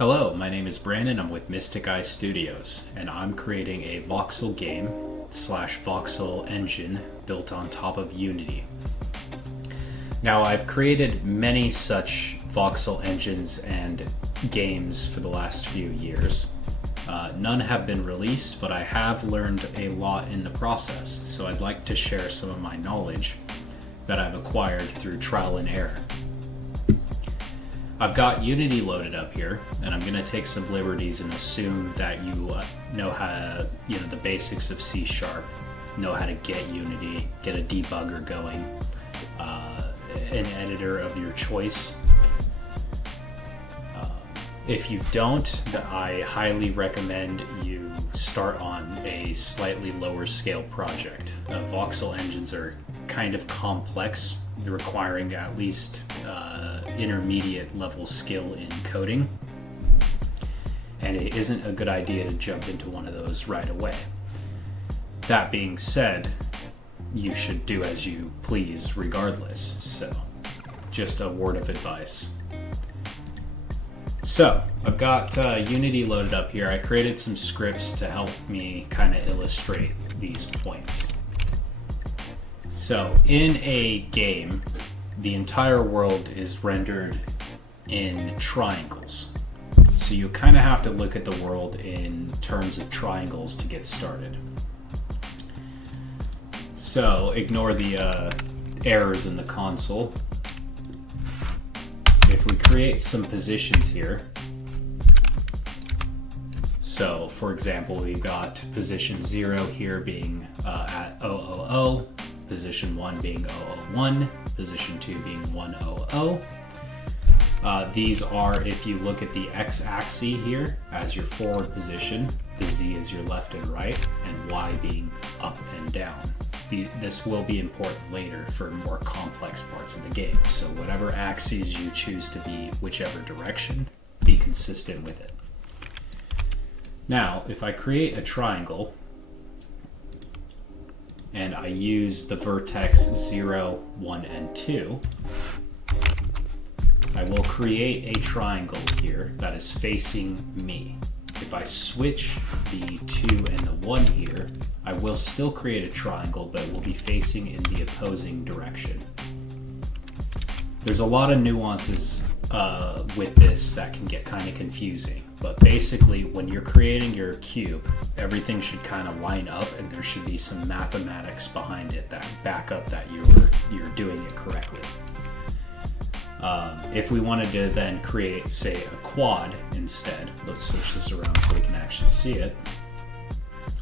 Hello, my name is Brandon. I'm with Mystic Eye Studios, and I'm creating a voxel game slash voxel engine built on top of Unity. Now, I've created many such voxel engines and games for the last few years. None have been released, but I have learned a lot in the process, so I'd like to share some of my knowledge that I've acquired through trial and error. I've got Unity loaded up here, and I'm going to take some liberties and assume that you know how to, the basics of C#, know how to get Unity, get a debugger going, an editor of your choice. If you don't, I highly recommend you start on a slightly lower scale project. Voxel engines are kind of complex, requiring at least intermediate level skill in coding, and it isn't a good idea to jump into one of those right away. That being said, you should do as you please regardless, so just a word of advice. So I've got Unity loaded up here. I created some scripts to help me kind of illustrate these points. So in a game, the entire world is rendered in triangles. So you kind of have to look at the world in terms of triangles to get started. So ignore the errors in the console. If we create some positions here, so for example, we've got position 0 here being at 000, position 1 being 001, position 2 being 100. These are, if you look at the x-axis here as your forward position, the z is your left and right, and y being up and down. This will be important later for more complex parts of the game, so whatever axes you choose to be whichever direction, be consistent with it. Now, if I create a triangle, and I use the vertex 0, 1, and 2, I will create a triangle here that is facing me. If I switch the 2 and the 1 here, I will still create a triangle, but it will be facing in the opposing direction. There's a lot of nuances with this that can get kind of confusing, but basically when you're creating your cube, everything should kind of line up, and there should be some mathematics behind it that back up that you're doing it correctly. If we wanted to then create, say, a quad instead, let's switch this around so we can actually see it.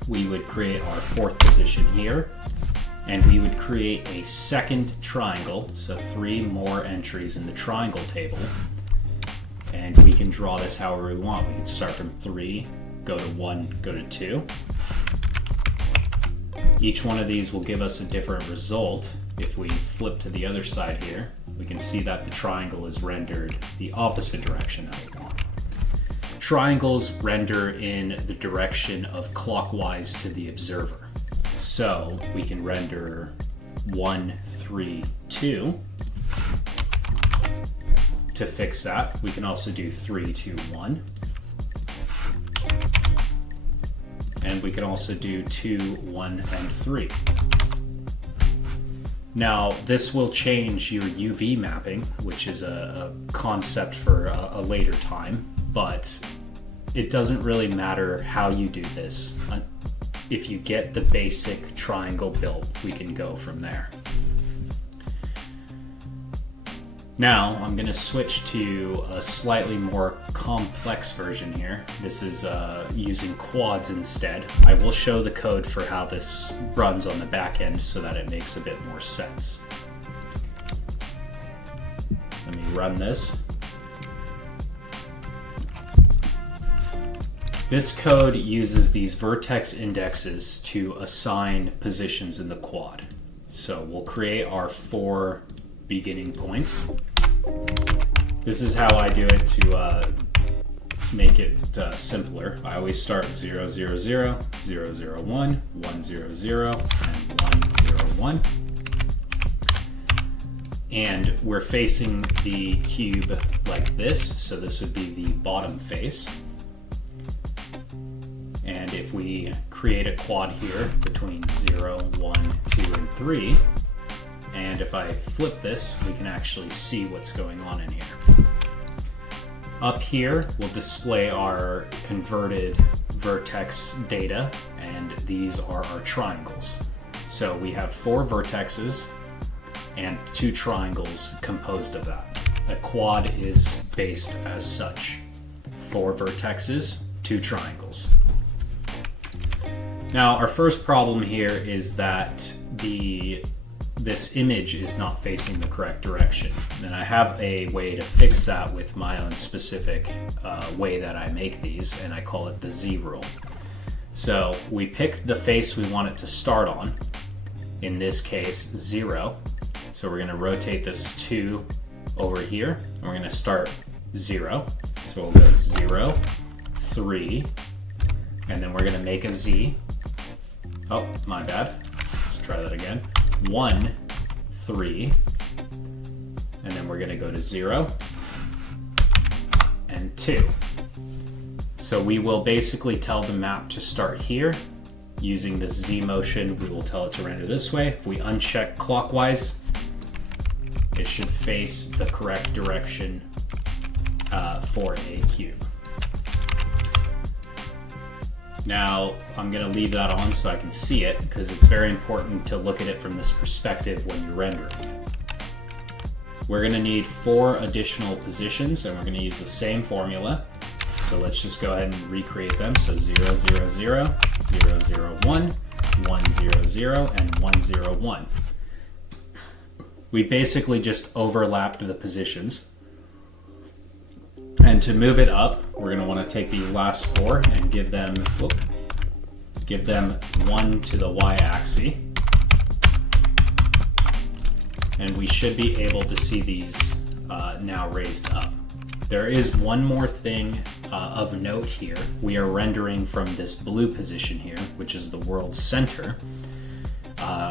We would create our fourth position here, and we would create a second triangle, so 3 more entries in the triangle table, and we can draw this however we want. We can start from 3, go to 1, go to 2. Each one of these will give us a different result. If we flip to the other side here, we can see that the triangle is rendered the opposite direction that we want. Triangles render in the direction of clockwise to the observer. So we can render 1, 3, 2. To fix that, we can also do 3, 2, 1. And we can also do 2, 1, and 3. Now, this will change your UV mapping, which is a concept for a later time, but it doesn't really matter how you do this. If you get the basic triangle built, we can go from there. Now, I'm going to switch to a slightly more complex version here. This is using quads instead. I will show the code for how this runs on the back end so that it makes a bit more sense. Let me run this. This code uses these vertex indexes to assign positions in the quad. So we'll create our 4 beginning points. This is how I do it to make it simpler. I always start 0, 0, 0, 0, 0, 1, 1, 0, 0, and 1, 0, 1. And we're facing the cube like this, so this would be the bottom face. And if we create a quad here between 0, 1, 2, and 3, and if I flip this, we can actually see what's going on in here. Up here, we'll display our converted vertex data, and these are our triangles. So we have 4 vertexes and 2 triangles composed of that. A quad is based as such. 4 vertexes, 2 triangles. Now, our first problem here is that this image is not facing the correct direction. And I have a way to fix that with my own specific way that I make these, and I call it the Z rule. So we pick the face we want it to start on, in this case 0. So we're going to rotate this 2 over here, and we're going to start 0. So we'll go 0, 3, and then we're going to make a Z. Oh, my bad. Let's try that again. 1, 3, and then we're going to go to 0 and 2. So we will basically tell the map to start here. Using this Z motion, we will tell it to render this way. If we uncheck clockwise, it should face the correct direction for a cube. Now, I'm going to leave that on so I can see it, because it's very important to look at it from this perspective when you're rendering it. We're going to need 4 additional positions, and we're going to use the same formula. So let's just go ahead and recreate them. So 0, 0, 0, 0, 0, 1, 1, 0, 0, and 1, 0, 1. We basically just overlapped the positions. And to move it up, we're going to want to take these last 4 and give them 1 to the y-axis. And we should be able to see these now raised up. There is one more thing of note here. We are rendering from this blue position here, which is the world's center.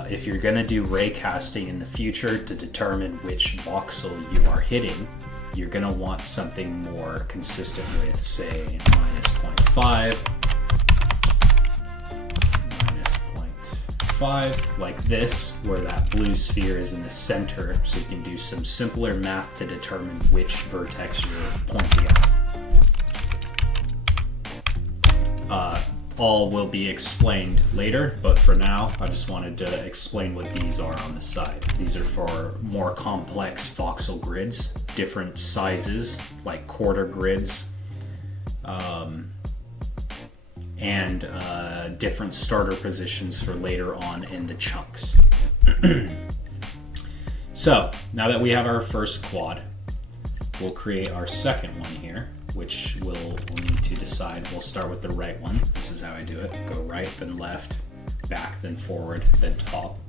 If you're going to do ray casting in the future to determine which voxel you are hitting, you're going to want something more consistent with, say, minus 0.5, minus 0.5, like this, where that blue sphere is in the center, so you can do some simpler math to determine which vertex you're pointing at. All will be explained later, but for now, I just wanted to explain what these are on the side. These are for more complex voxel grids, different sizes, like quarter grids, and different starter positions for later on in the chunks. So, now that we have our first quad, we'll create our second one here, which we'll need to decide. We'll start with the right one. This is how I do it. Go right, then left, back, then forward, then top.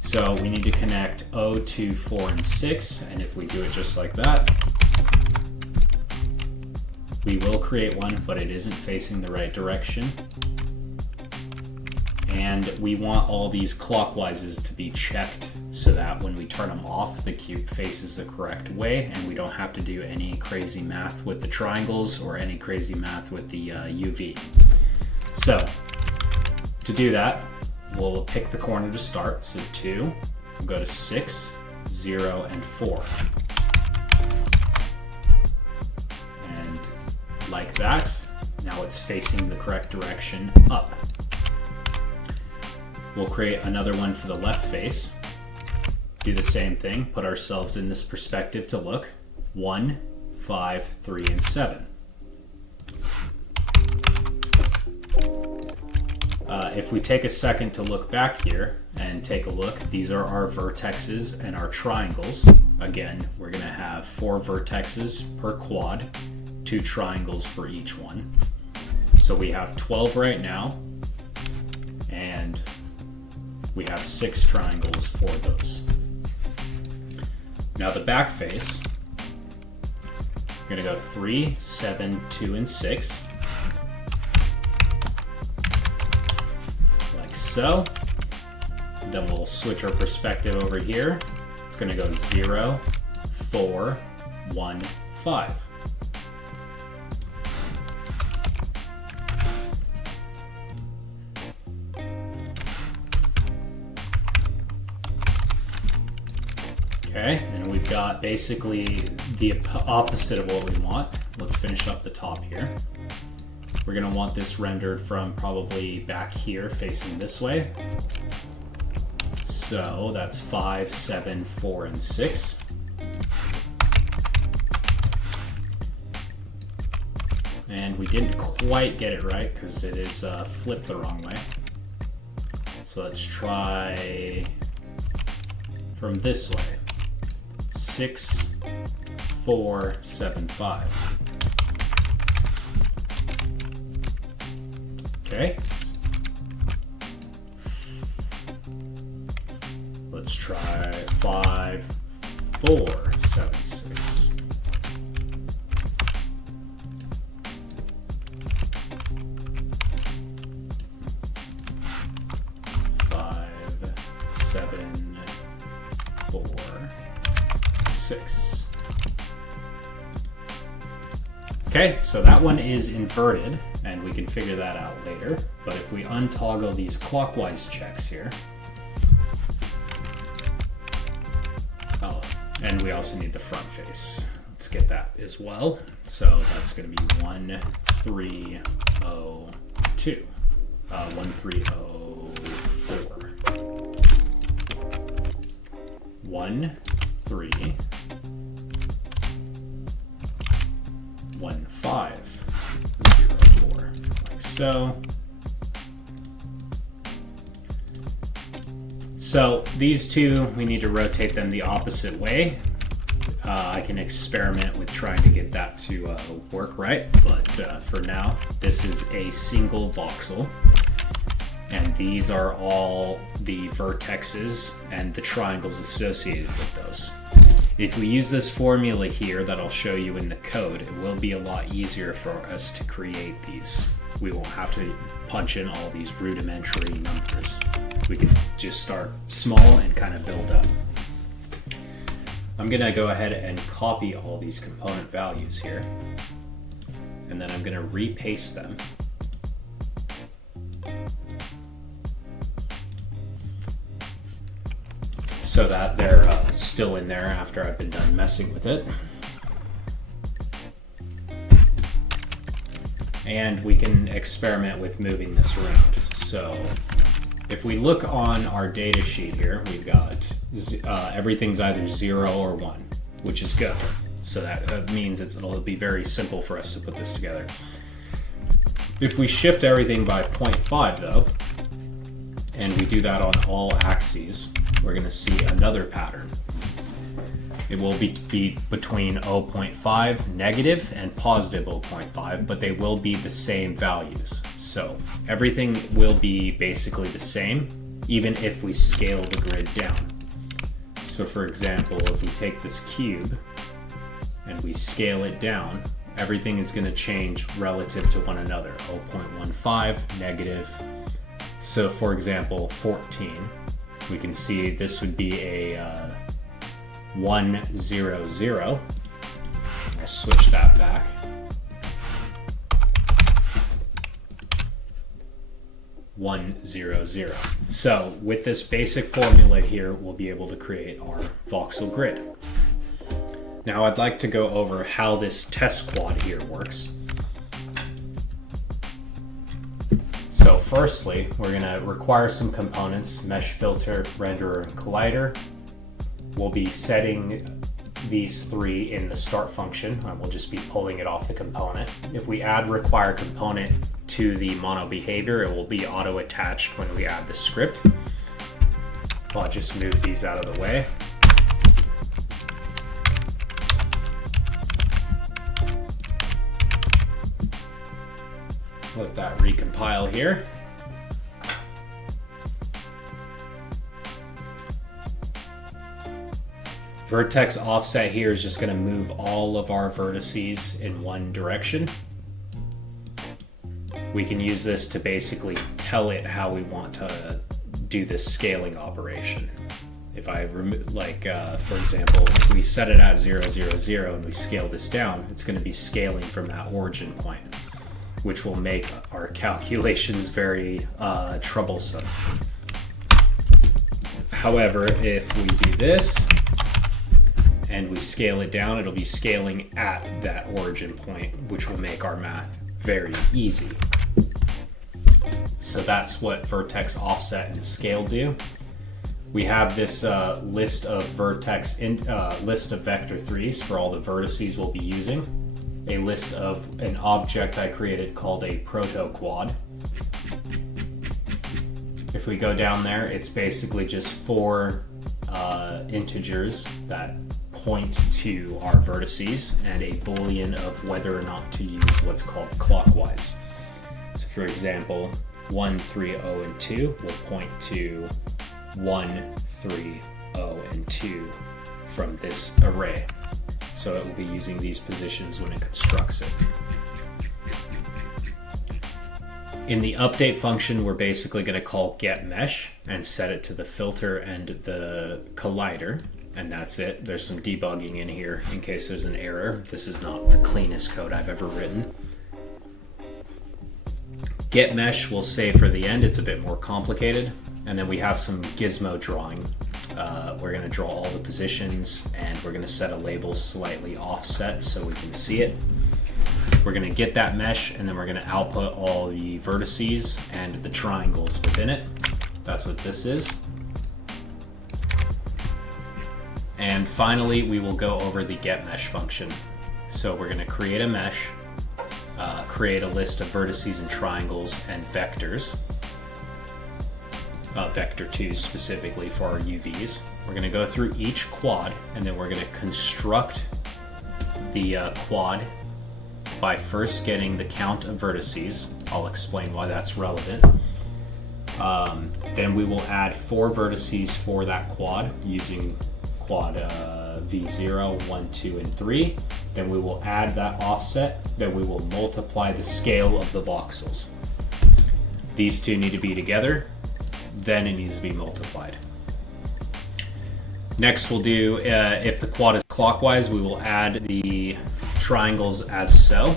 So we need to connect 0, 2, 4, and 6, and if we do it just like that, we will create one, but it isn't facing the right direction. And we want all these clockwises to be checked so that when we turn them off, the cube faces the correct way, and we don't have to do any crazy math with the triangles or any crazy math with the UV. So to do that, we'll pick the corner to start. So 2, we'll go to 6, 0, and 4. And like that, now it's facing the correct direction up. We'll create another one for the left face. Do the same thing, put ourselves in this perspective to look. 1, 5, 3, and 7. If we take a second to look back here and take a look, these are our vertexes and our triangles. Again, we're going to have 4 vertexes per quad, 2 triangles for each one. So we have 12 right now, and we have 6 triangles for those. Now the back face, we're going to go 3, 7, 2, and 6. Like so. Then we'll switch our perspective over here. It's going to go 0, 4, 1, 5. Okay, and we've got basically the opposite of what we want. Let's finish up the top here. We're going to want this rendered from probably back here facing this way. So that's 5, 7, 4, and 6. And we didn't quite get it right because it is flipped the wrong way. So let's try from this way. 6, 4, 7, 5. Okay. Let's try 5, 4, 7, 6. Five, 7, 4, 6. Okay, so that one is inverted, and we can figure that out later. But if we untoggle these clockwise checks here, oh, and we also need the front face. Let's get that as well. So that's going to be 1, 3, 0, 2. 1, 3, 0, 4. 1, 3, 1, 5, 0, 4, like so. So these two, we need to rotate them the opposite way. I can experiment with trying to get that to work right, but for now, this is a single voxel, and these are all the vertexes and the triangles associated with those. If we use this formula here that I'll show you in the code, it will be a lot easier for us to create these. We won't have to punch in all these rudimentary numbers. We can just start small and kind of build up. I'm gonna go ahead and copy all these component values here, and then I'm gonna repaste them. So that they're still in there after I've been done messing with it. And we can experiment with moving this around. So if we look on our data sheet here, we've got everything's either 0 or 1, which is good. So that means it'll be very simple for us to put this together. If we shift everything by 0.5 though, and we do that on all axes, we're going to see another pattern. It will be between 0.5 negative and positive 0.5, but they will be the same values. So everything will be basically the same, even if we scale the grid down. So for example, if we take this cube and we scale it down, everything is going to change relative to one another. 0.15 negative. So for example, 14. We can see this would be a 1, 0, 0. I'll switch that back. One, 0, 0. So with this basic formula here, we'll be able to create our voxel grid. Now I'd like to go over how this test quad here works. So firstly, we're going to require some components: mesh filter, renderer, and collider. We'll be setting these three in the start function, and we'll just be pulling it off the component. If we add require component to the mono behavior, it will be auto attached when we add the script. I'll just move these out of the way. Let that recompile here. Vertex offset here is just going to move all of our vertices in one direction. We can use this to basically tell it how we want to do this scaling operation. If I remove, like, for example, if we set it at 0, 0, 0 and we scale this down, it's going to be scaling from that origin point, which will make our calculations very troublesome. However, if we do this and we scale it down, it'll be scaling at that origin point, which will make our math very easy. So that's what vertex offset and scale do. We have this list of list of vector 3s for all the vertices we'll be using. A list of an object I created called a proto-quad. If we go down there, it's basically just 4 integers that point to our vertices and a boolean of whether or not to use what's called clockwise. So for example, 1, 3, 0, and 2 will point to 1, 3, 0, and 2 from this array. So it will be using these positions when it constructs it. In the update function, we're basically going to call getMesh and set it to the filter and the collider, and that's it. There's some debugging in here in case there's an error. This is not the cleanest code I've ever written. GetMesh we'll save for the end. It's a bit more complicated. And then we have some gizmo drawing. We're going to draw all the positions, and we're going to set a label slightly offset so we can see it. We're going to get that mesh, and then we're going to output all the vertices and the triangles within it. That's what this is. And finally, we will go over the getMesh function. So we're going to create a mesh, create a list of vertices and triangles and vectors. Vector 2 specifically for our UVs. We're going to go through each quad, and then we're going to construct the quad by first getting the count of vertices. I'll explain why that's relevant. Then we will add 4 vertices for that quad using quad V0, 1, 2, and 3. Then we will add that offset. Then we will multiply the scale of the voxels. These two need to be together. Then it needs to be multiplied. Next we'll do, if the quad is clockwise, we will add the triangles as so.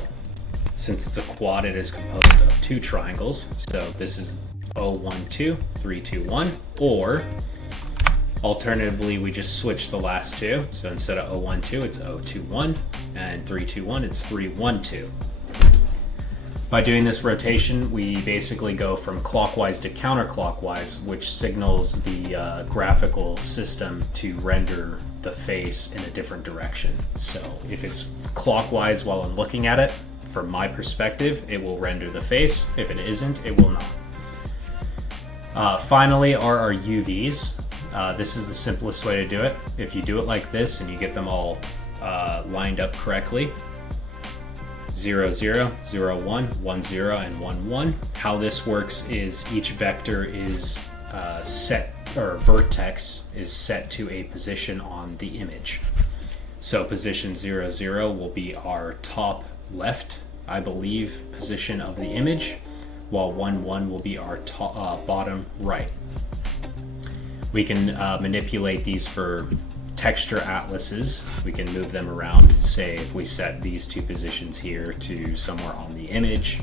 Since it's a quad, it is composed of 2 triangles. So this is 0, 1, 2, 3, 2, 1, or alternatively, we just switch the last 2. So instead of 0, 1, 2, it's 0, 2, 1, and 3, 2, 1, it's 3, 1, 2. By doing this rotation, we basically go from clockwise to counterclockwise, which signals the graphical system to render the face in a different direction. So if it's clockwise while I'm looking at it, from my perspective, it will render the face. If it isn't, it will not. Finally are our UVs. This is the simplest way to do it. If you do it like this and you get them all lined up correctly, 0, 0, 0, 1, 1, 0, and 1, 1. How this works is each vector is set, or vertex is set to a position on the image. So position 0, 0 will be our top left, I believe, position of the image, while 1, 1 will be our bottom right. We can manipulate these for texture atlases. We can move them around. Say if we set these 2 positions here to somewhere on the image,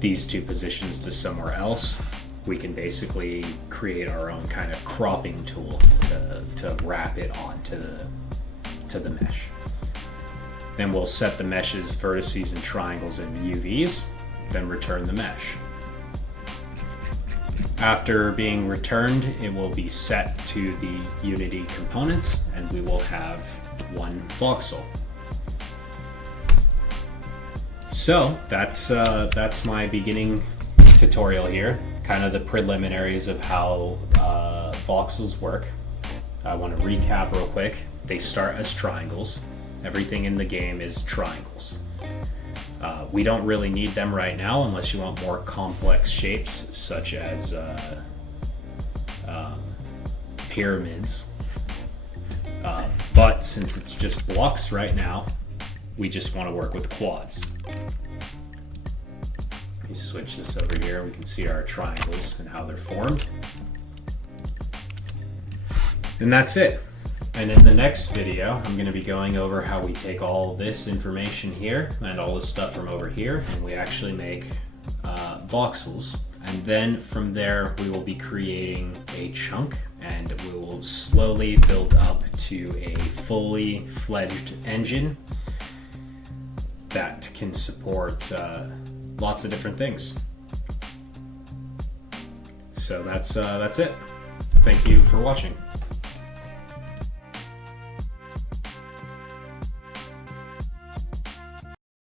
these 2 positions to somewhere else, we can basically create our own kind of cropping tool to wrap it onto the mesh. Then we'll set the mesh's vertices and triangles and UVs, then return the mesh. After being returned, it will be set to the Unity components, and we will have one voxel. So that's my beginning tutorial here, kind of the preliminaries of how voxels work. I want to recap real quick. They start as triangles. Everything in the game is triangles. We don't really need them right now unless you want more complex shapes such as pyramids. But since it's just blocks right now, we just want to work with quads. Let me switch this over here. We can see our triangles and how they're formed. And that's it. And in the next video, I'm going to be going over how we take all this information here and all this stuff from over here, and we actually make voxels. And then from there, we will be creating a chunk, and we will slowly build up to a fully fledged engine that can support lots of different things. So that's it. Thank you for watching.